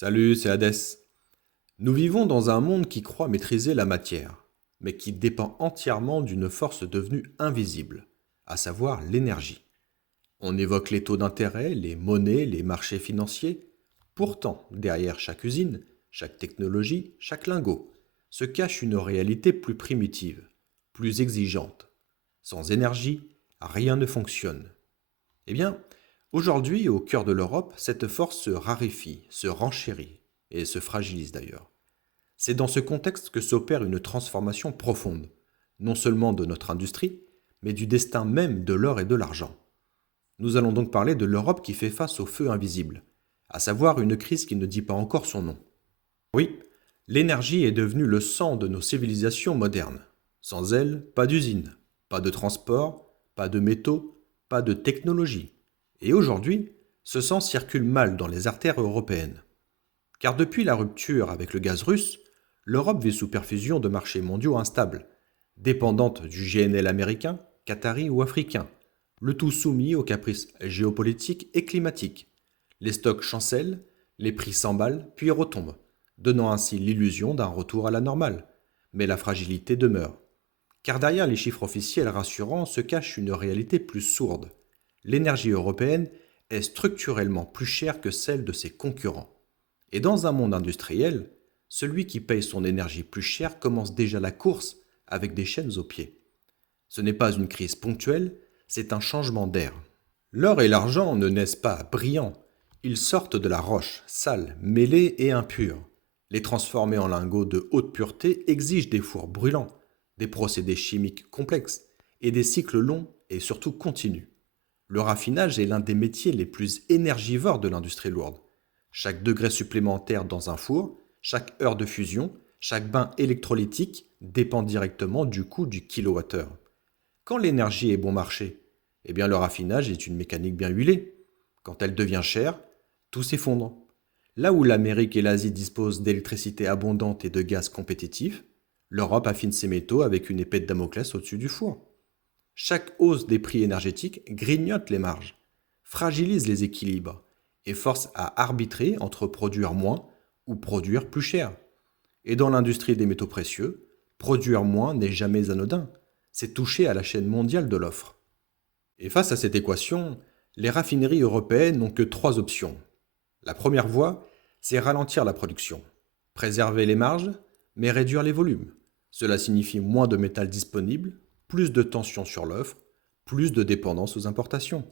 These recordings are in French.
Salut, c'est Hadès. Nous vivons dans un monde qui croit maîtriser la matière, mais qui dépend entièrement d'une force devenue invisible, à savoir l'énergie. On évoque les taux d'intérêt, les monnaies, les marchés financiers. Pourtant, derrière chaque usine, chaque technologie, chaque lingot, se cache une réalité plus primitive, plus exigeante. Sans énergie, rien ne fonctionne. Eh bien, aujourd'hui, au cœur de l'Europe, cette force se raréfie, se renchérit et se fragilise d'ailleurs. C'est dans ce contexte que s'opère une transformation profonde, non seulement de notre industrie, mais du destin même de l'or et de l'argent. Nous allons donc parler de l'Europe qui fait face au feu invisible, à savoir une crise qui ne dit pas encore son nom. Oui, l'énergie est devenue le sang de nos civilisations modernes. Sans elle, pas d'usine, pas de transport, pas de métaux, pas de technologie. Et aujourd'hui, ce sang circule mal dans les artères européennes. Car depuis la rupture avec le gaz russe, l'Europe vit sous perfusion de marchés mondiaux instables, dépendante du GNL américain, qatari ou africain, le tout soumis aux caprices géopolitiques et climatiques. Les stocks chancellent, les prix s'emballent puis retombent, donnant ainsi l'illusion d'un retour à la normale. Mais la fragilité demeure. Car derrière les chiffres officiels rassurants se cache une réalité plus sourde. L'énergie européenne est structurellement plus chère que celle de ses concurrents. Et dans un monde industriel, celui qui paye son énergie plus cher commence déjà la course avec des chaînes aux pieds. Ce n'est pas une crise ponctuelle, c'est un changement d'air. L'or et l'argent ne naissent pas brillants, ils sortent de la roche, sale, mêlée et impure. Les transformer en lingots de haute pureté exigent des fours brûlants, des procédés chimiques complexes et des cycles longs et surtout continus. Le raffinage est l'un des métiers les plus énergivores de l'industrie lourde. Chaque degré supplémentaire dans un four, chaque heure de fusion, chaque bain électrolytique dépend directement du coût du kilowattheure. Quand l'énergie est bon marché, eh bien le raffinage est une mécanique bien huilée. Quand elle devient chère, tout s'effondre. Là où l'Amérique et l'Asie disposent d'électricité abondante et de gaz compétitif, l'Europe affine ses métaux avec une épée de Damoclès au-dessus du four. Chaque hausse des prix énergétiques grignote les marges, fragilise les équilibres et force à arbitrer entre produire moins ou produire plus cher. Et dans l'industrie des métaux précieux, produire moins n'est jamais anodin, c'est toucher à la chaîne mondiale de l'offre. Et face à cette équation, les raffineries européennes n'ont que trois options. La première voie, c'est ralentir la production, préserver les marges, mais réduire les volumes. Cela signifie moins de métal disponible, plus de tension sur l'offre, plus de dépendance aux importations.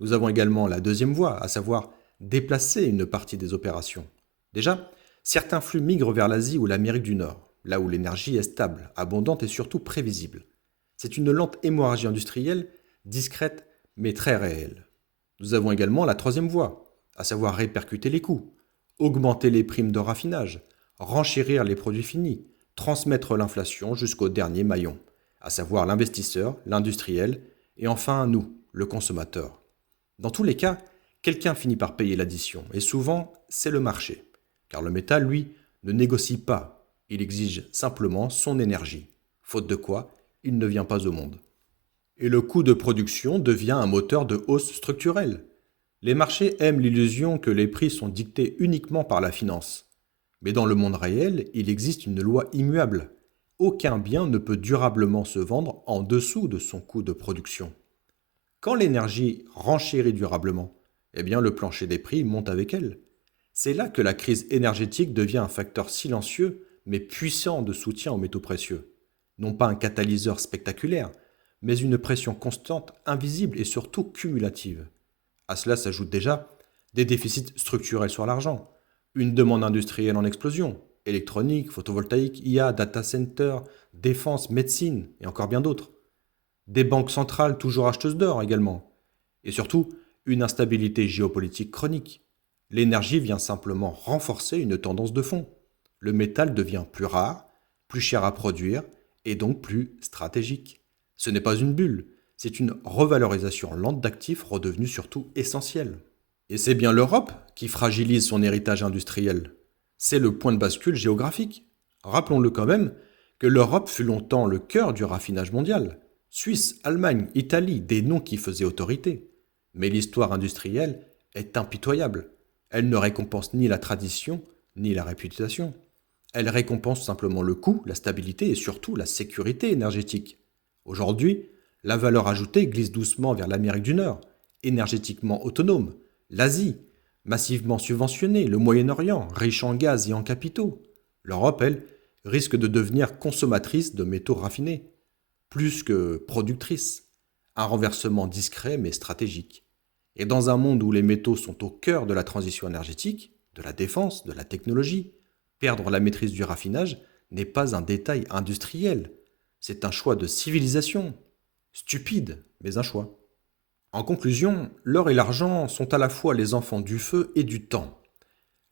Nous avons également la deuxième voie, à savoir déplacer une partie des opérations. Déjà, certains flux migrent vers l'Asie ou l'Amérique du Nord, là où l'énergie est stable, abondante et surtout prévisible. C'est une lente hémorragie industrielle, discrète mais très réelle. Nous avons également la troisième voie, à savoir répercuter les coûts, augmenter les primes de raffinage, renchérir les produits finis, transmettre l'inflation jusqu'au dernier maillon, à savoir l'investisseur, l'industriel et enfin nous, le consommateur. Dans tous les cas, quelqu'un finit par payer l'addition, et souvent, c'est le marché. Car le métal, lui, ne négocie pas, il exige simplement son énergie, faute de quoi, il ne vient pas au monde. Et le coût de production devient un moteur de hausse structurelle. Les marchés aiment l'illusion que les prix sont dictés uniquement par la finance. Mais dans le monde réel, il existe une loi immuable. Aucun bien ne peut durablement se vendre en dessous de son coût de production. Quand l'énergie renchérit durablement, eh bien le plancher des prix monte avec elle. C'est là que la crise énergétique devient un facteur silencieux mais puissant de soutien aux métaux précieux. Non pas un catalyseur spectaculaire, mais une pression constante, invisible et surtout cumulative. À cela s'ajoutent déjà des déficits structurels sur l'argent, une demande industrielle en explosion, électronique, photovoltaïque, IA, data center, défense, médecine et encore bien d'autres. Des banques centrales toujours acheteuses d'or également. Et surtout, une instabilité géopolitique chronique. L'énergie vient simplement renforcer une tendance de fond. Le métal devient plus rare, plus cher à produire et donc plus stratégique. Ce n'est pas une bulle, c'est une revalorisation lente d'actifs redevenus surtout essentiels. Et c'est bien l'Europe qui fragilise son héritage industriel. C'est le point de bascule géographique. Rappelons-le quand même que l'Europe fut longtemps le cœur du raffinage mondial. Suisse, Allemagne, Italie, des noms qui faisaient autorité. Mais l'histoire industrielle est impitoyable. Elle ne récompense ni la tradition, ni la réputation. Elle récompense simplement le coût, la stabilité et surtout la sécurité énergétique. Aujourd'hui, la valeur ajoutée glisse doucement vers l'Amérique du Nord, énergétiquement autonome, l'Asie, massivement subventionnée, le Moyen-Orient, riche en gaz et en capitaux. L'Europe, elle, risque de devenir consommatrice de métaux raffinés, plus que productrice. Un renversement discret mais stratégique. Et dans un monde où les métaux sont au cœur de la transition énergétique, de la défense, de la technologie, perdre la maîtrise du raffinage n'est pas un détail industriel, c'est un choix de civilisation. Stupide, mais un choix. En conclusion, l'or et l'argent sont à la fois les enfants du feu et du temps.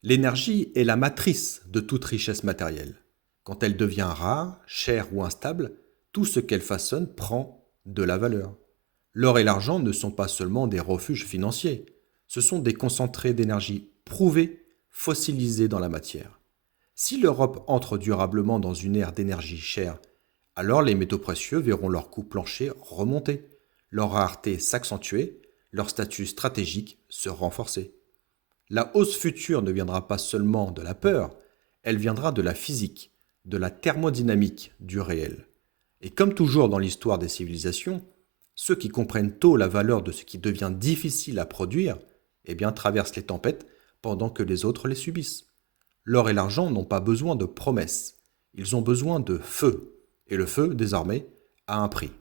L'énergie est la matrice de toute richesse matérielle. Quand elle devient rare, chère ou instable, tout ce qu'elle façonne prend de la valeur. L'or et l'argent ne sont pas seulement des refuges financiers, ce sont des concentrés d'énergie prouvés, fossilisés dans la matière. Si l'Europe entre durablement dans une ère d'énergie chère, alors les métaux précieux verront leur coût plancher remonter, leur rareté s'accentuer, leur statut stratégique se renforcer. La hausse future ne viendra pas seulement de la peur, elle viendra de la physique, de la thermodynamique du réel. Et comme toujours dans l'histoire des civilisations, ceux qui comprennent tôt la valeur de ce qui devient difficile à produire, eh bien traversent les tempêtes pendant que les autres les subissent. L'or et l'argent n'ont pas besoin de promesses, ils ont besoin de feu, et le feu, désormais, a un prix.